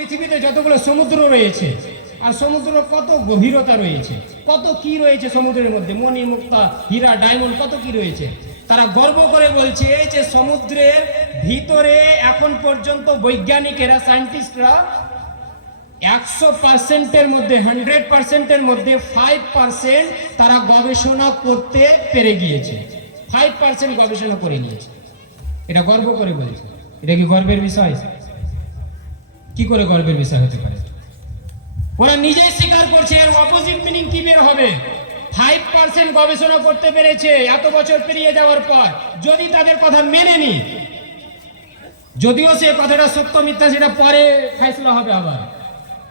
পৃথিবীতে যতগুলো সমুদ্র রয়েছে আর সমুদ্র কত গভীরতা রয়েছে, কত কি রয়েছে সমুদ্রের মধ্যে, মণি মুক্তা হীরা ডায়মন্ড কত কি রয়েছে। তারা গর্ব করে বলছে যে সমুদ্রের ভিতরে এখন পর্যন্ত বৈজ্ঞানিকেরা সায়েন্টিস্টরা 100%-এর মধ্যে 100%-এর মধ্যে 5% তারা গবেষণা করতে পেরে গিয়েছে। 5% গবেষণা করে নিয়েছে, এটা গর্ব করে বলছে। এটা কি গর্বের বিষয়? কি করে গর্বের বিষয় হতে পারে? ওরা নিজেই স্বীকার করছে। এর অপোজিট মিনিং কি বের হবে? 5% গবেষণা করতে পেরেছে এত বছর পেরিয়ে যাওয়ার পর। যদি তাদের কথা মেনে নি, যদিও সে কথাটা সত্য মিথ্যা সেটা পরে ফয়সালা হবে, আবার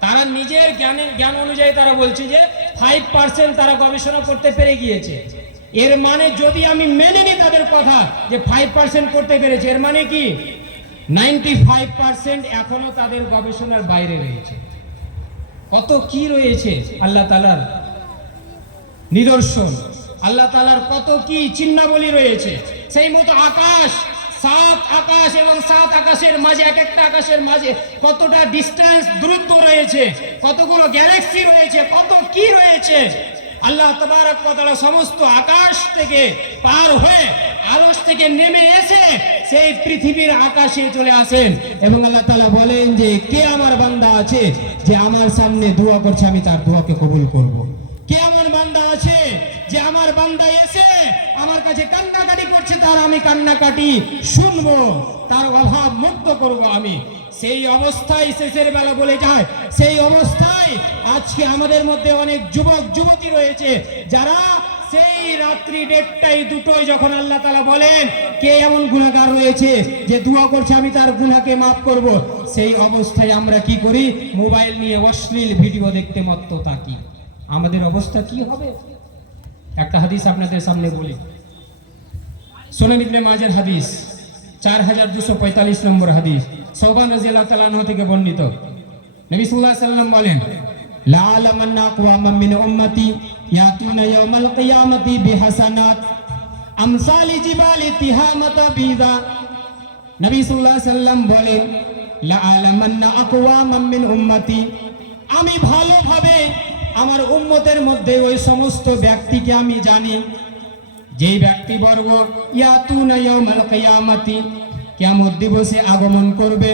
তারা নিজের জ্ঞান অনুযায়ী তারা বলছে যে 5% তারা গবেষণা করতে পেরে গিয়েছে। এর মানে যদি আমি মেনে নিই তাদের কথা যে 5% করতে পেরেছে, এর মানে কি 95% এখনো তাদের গবেষণার বাইরে রয়েছে। কত কি রয়েছে আল্লাহ তাআলার নিদর্শন, আল্লাহ তাআলার কত কি চিহ্নাবলী রয়েছে। সেই মতো আকাশ, 7 আকাশ এবং 7 আকাশের মাঝে, এক একটা আকাশের মাঝে কতটা ডিস্টেন্স দূরত্ব রয়েছে, কতগুলো গ্যালাক্সি রয়েছে, কত কি রয়েছে। আল্লাহ তাবারক ওয়া তাআলা সমস্ত আকাশ থেকে পার হয়ে আরশ থেকে নেমে এসে সেই পৃথিবীর আকাশে চলে আসেন এবং আল্লাহ তাআলা বলেন যে কে আমার বান্দা আছে যে আমার সামনে দোয়া করছে, আমি তার দোয়াকে কবুল করব। কে আমার বান্দা আছে যে আমার বান্দা এসে আমার কাছে কান্নাকাটি করছে, তার আমি কান্নাকাটি শুনবো, তার অভাব মুক্ত করব আমি। সেই অবস্থায় শেষের বেলা বলে যায়, সেই অবস্থায় আজকে আমাদের মধ্যে অনেক যুবক যুবতী রয়েছে যারা সেই রাত্রি 1:30 2টোয় যখন আল্লাহ তাআলা বলেন কে এমন গুনাহগার রয়েছে যে দোয়া করছে আমি তার গুনাহকে মাফ করব, সেই অবস্থায় আমরা কি করি? মোবাইল নিয়ে অশ্লীল ভিডিও দেখতে মত্ত থাকি। আমাদের অবস্থা কি হবে? একটা হাদিস আপনাদের সামনে বলি, সুনান ইবনে মাজার হাদিস 4245 নম্বর হাদিস, সওবান রাদিয়াল্লাহু তাআলা আনহু থেকে বর্ণিত। নবী সাল্লাল্লাহু আলাইহি ওয়াসাল্লাম বলেন লা আলামান্না আকওয়ামান মিন উম্মতি ইয়াতুনা ইয়াওমাল কিয়ামাতি বিহাসানাত আমসালি জিবালি তিহামাতা বিযা। নবী সাল্লাল্লাহু আলাইহি ওয়াসাল্লাম বলেন লা আলামান্না আকওয়ামান মিন উম্মতি, আমি ভালোভাবে আমার উম্মতের মধ্যে ওই সমস্ত ব্যক্তিকে আমি জানি যেই ব্যক্তিবর্গ ইয়াতুনা ইয়াউমাল কিয়ামাতি, কিয়ামত দিবসে আগমন করবে,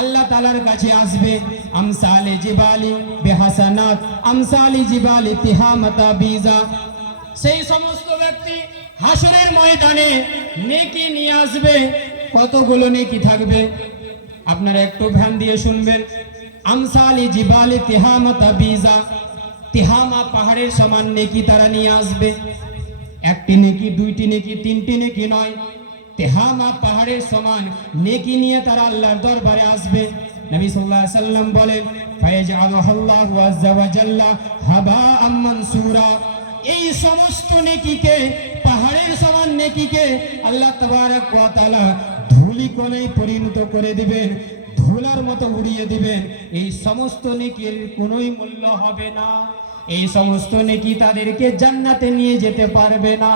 আল্লাহ তাআলার কাছে আসবে, আমসালি জিবালি বিহাসানাত আমসালি জিবালি তিহামাতা বিযা। সেই সমস্ত ব্যক্তি হাসরের ময়দানে নেকি নিয়ে আসবে। কতগুলো নেকি থাকবে আপনারা একটু ধ্যান দিয়ে শুনবেন। আমসালি জিবালি তিহামাতা বিযা, তিহামা পাহাড়ের সমান নেকি তারা নিয়ে আসবে। একটি নেকি, দুইটি নেকি, তিনটি নেকি নয়, তিহামা পাহাড়ের সমান নেকি নিয়ে তারা আল্লাহর দরবারে আসবে। নবী সাল্লাল্লাহু আলাইহি ওয়াসাল্লাম বলেন ফায়াজআলুল্লাহু আযজা ওয়া জাল্লা হাবাআম মানসুরা, এই সমস্ত নেকিকে, পাহাড়ের সমান নেকিকে আল্লাহ তাবারক ওয়া তাআলা ধূলিকণায় পরিণত করে দিবেন, ধুলার মতো উড়িয়ে দিবেন। এই সমস্ত নেকির কোনোই মূল্য হবে না, এই সমস্ত নেকি তাদেরকে জান্নাতে নিয়ে যেতে পারবে না।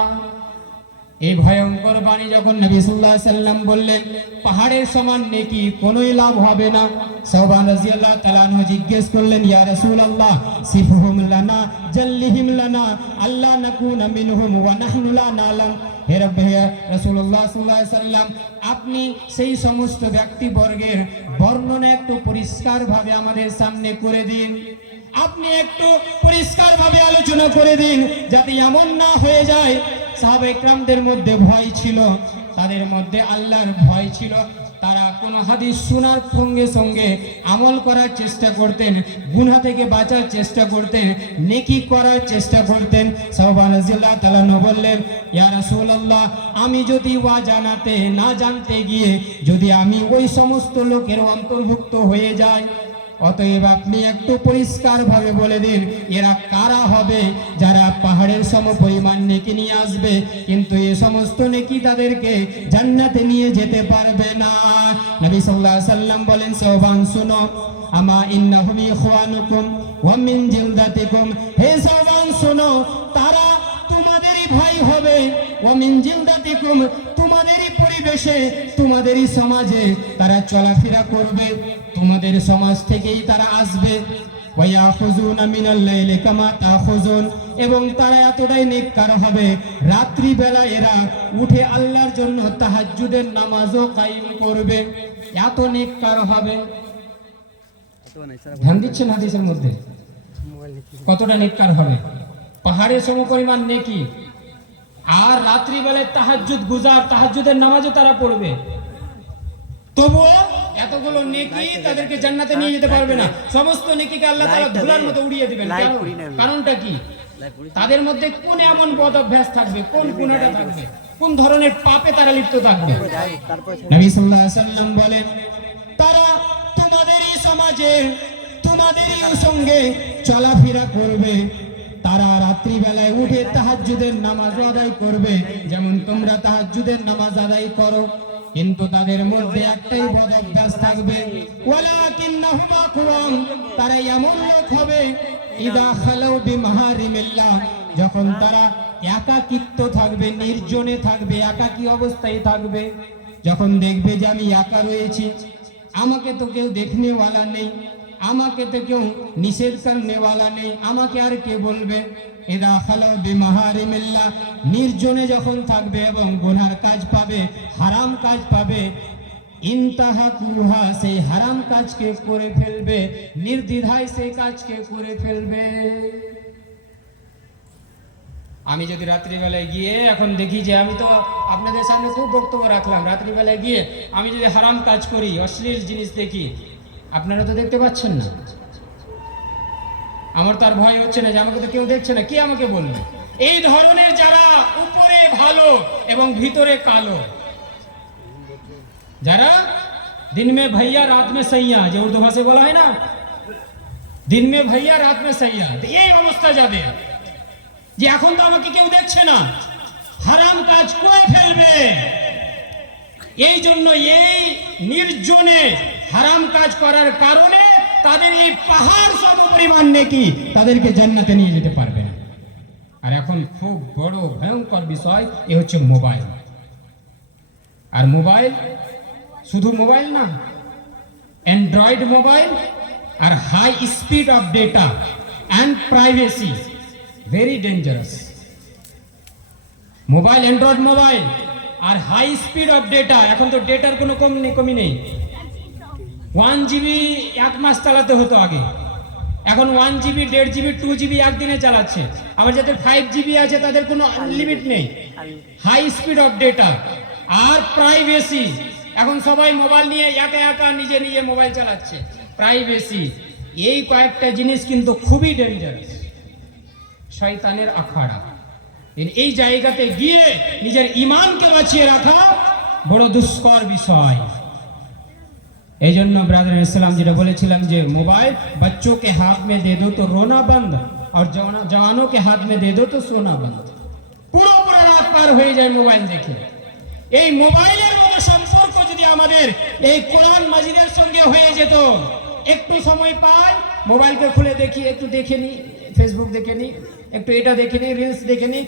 এই ভয়ঙ্কর বাণী যখন নবী সাল্লাল্লাহু আলাইহি ওয়াসাল্লাম বললেন পাহাড়ের সমান নেকি কোনোই লাভ হবে না, সওবান রাদিয়াল্লাহু তাআলা আনহু জিজ্ঞেস করলেন ইয়া রাসূলুল্লাহ সিফহুম লানা জাল্লিহিম লানা আল্লা নাকুনা মিনহুম ওয়া নাহনু লা নালাম। হে রাসূলুল্লাহ সাল্লাল্লাহু আলাইহি ওয়াসাল্লাম, আপনি সেই সমস্ত ব্যক্তিবর্গের বর্ণনা একটু পরিষ্কার ভাবে আমাদের সামনে করে দিন, আপনি একটু পরিষ্কার ভাবে আলোচনা করে দিন, যাতে এমন না হয়ে যায়। সাহাবায়ে কেরামদের মধ্যে ভয় ছিল, তাদের মধ্যে আল্লাহর ভয় ছিল, তারা কোন হাদিস শোনার সঙ্গে সঙ্গে আমল করার চেষ্টা করতেন, গুনাহ থেকে বাঁচার চেষ্টা করতেন, নেকি করার চেষ্টা করতেন। সাহাবা রাদিয়াল্লাহু তাআলা বললেন ইয়া রাসূলুল্লাহ, আমি যদি ওয়া জানাতে না জানতে গিয়ে যদি আমি ওই সমস্ত লোকের অন্তর্ভুক্ত হয়ে যাই, অতএব আপনি একটু পরিষ্কার ভাবে বলে দিন এরা কারা হবে যারা পাহাড়ের সম পরিমাণ নেকি নিয়ে আসবে কিন্তু এই সমস্ত নেকি তাদেরকে জান্নাতে নিয়ে যেতে পারবে না। নবী সাল্লাল্লাহু আলাইহি ওয়াসাল্লাম বলেন সওবান শুনো, আমা ইন্নাহুম ইখওয়ানুকুম ওয়া মিন জিলদাতিকুম, হে সওবান শুনো, তারা তোমাদেরই ভাই হবে, ওয়া মিন জিলদাতিকুম, তোমাদেরই পরিবেশে তোমাদেরই সমাজে তারা চলাফেরা করবে, তোমাদের সমাজ থেকেই তারা আসবে। ওয়ায়াখুযুনা মিনাল লাইলি কামা তাখুযুন, এবং তারা এতটাই নেককার হবে, রাত্রি বেলা এরা উঠে আল্লাহর জন্য তাহাজ্জুদের নামাজও কায়েম করবে। এত নেককার হবে। ধ্যান দিচ্ছেন হাদিসের মধ্যে কতটা নেককার হবে, পাহাড়ের সমপরিমাণ নেকি। আর রাত্রি বেলায় তাহাজ্জুদ গুজার, তাহাজ্জুদের নামাজও তারা পড়বে। তবুও এতগুলো নেকি তাদেরকে জান্নাতে নিয়ে যেতে পারবে না। সমস্ত নেকিকে আল্লাহ তাআলা ধুলার মতো উড়িয়ে দিবেন। কারণটা কি? তাদের মধ্যে কোন এমন বদ অভ্যাস থাকবে, কোন গুনাহটা থাকবে, কোন ধরনের পাপে তারা লিপ্ত থাকবে। নবী সাল্লাল্লাহু আলাইহি ওয়াসাল্লাম বলেন, তারা তোমাদেরই সমাজে তোমাদেরই সঙ্গে চলাফেরা করবে, তারা রাত্রি বেলায় উঠে তাহাজ্জুদের নামাজ আদায় করবে যেমন তোমরা তাহাজ্জুদের নামাজ আদায় করো, কিন্তু তাদের মধ্যে একটাই বদ অভ্যাস থাকবে, ওয়ালাকিন্নাহুম আকওয়াম, তারা এমন লোক হবে ইদা খালাউ বিমাহারিমিল্লাহ, যখন তারা একাকিত্ব থাকবে, নির্জনে থাকবে, একাকী অবস্থায় থাকবে, যখন দেখবে যে আমি একা রয়েছি, আমাকে তো কেউ দেখনেওয়ালা নেই, আমাকে তো কেউ নিষেধ করনেওয়ালা নেই, আমাকে আর কে বলবে। ইদা খালাউ বিমাহারিমিল্লাহ, নির্জনে যখন থাকবে এবং গুনার কাজ পাবে, হারাম কাজ পাবে, ইনতাহাকুহা, সেই হারাম কাজকে করে ফেলবে, নির্দ্বিধায় সেই কাজকে করে ফেলবে। আমি যদি রাত্রিবেলায় গিয়ে এখন দেখি যে আমি তো আপনাদের সামনে খুব বক্তব্য রাখলাম, রাত্রিবেলায় গিয়ে আমি যদি হারাম কাজ করি, অশ্লীল জিনিস দেখি, আপনারা তো দেখতে পাচ্ছেন না, আমার তো আর ভয় হচ্ছে না যে আমাকে তো কেউ দেখছে না, কি আমাকে বলবে। এই ধরনের যারা উপরে ভালো এবং ভিতরে কালো, যারা দিন মে ভাইয়া রাত মে সাইয়া, যে উর্দু ভাষায় বলা হয় না, দিন মে ভাইয়া রাত মে সাইয়া, এই অবস্থা যাদের, যে এখন তো আমাকে কেউ দেখছে না, হারাম কাজ করে ফেলবে। এই জন্য এই নির্জনে হারাম কাজ করার কারণে তাদের এই পাহাড় সমপরিমাণ নেকি তাদেরকে জান্নাতে নিয়ে যেতে পারবে না। আর এখন খুব বড় ভয়ঙ্কর বিষয় এ হচ্ছে মোবাইল। আর মোবাইল শুধু মোবাইল না, অ্যান্ড্রয়েড মোবাইল আর high speed of data and privacy, very dangerous. Mobile, android mobile আর হাই স্পিড অফ ডেটা, এখন তো ডেটার কোনো কমি নেই। 1 GB 1 মাস চালাতে হতো আগে, এখন 1 GB 1.5 GB 2 GB একদিনে চালাচ্ছে। আবার যাদের 5 GB আছে তাদের কোনো লিমিট নেই। হাই স্পিড অফ ডেটা আর প্রাইভেসি, এখন সবাই মোবাইল নিয়ে একা একা নিজে নিজে মোবাইল চালাচ্ছে। প্রাইভেসি, এই কয়েকটা জিনিস কিন্তু খুবই ডেঞ্জারাস, শয়তানের আখাড়া। এই জায়গাতে গিয়ে নিজের ঈমানকে বাঁচিয়ে রাখা বড় দুষ্কর বিষয়। এই জন্য ব্রাদার ইসলাম যেটা বলেছিলাম যে মোবাইল बच्चों के हाथ में दे दो तो रोना बंद और जवानों के हाथ में दे दो तो सोना बंद। পুরো রাত পার হয়ে যায় মোবাইল দেখে। এই মোবাইলের মতো সম্পর্ক যদি আমাদের এই কোরআন মাজিদের সঙ্গে হয়ে যেত, একটু সময় পাই মোবাইলকে খুলে দেখি, একটু দেখে নি, ফেসবুক দেখে নি, একটু এটা দেখে নি, রিলস দেখে নি,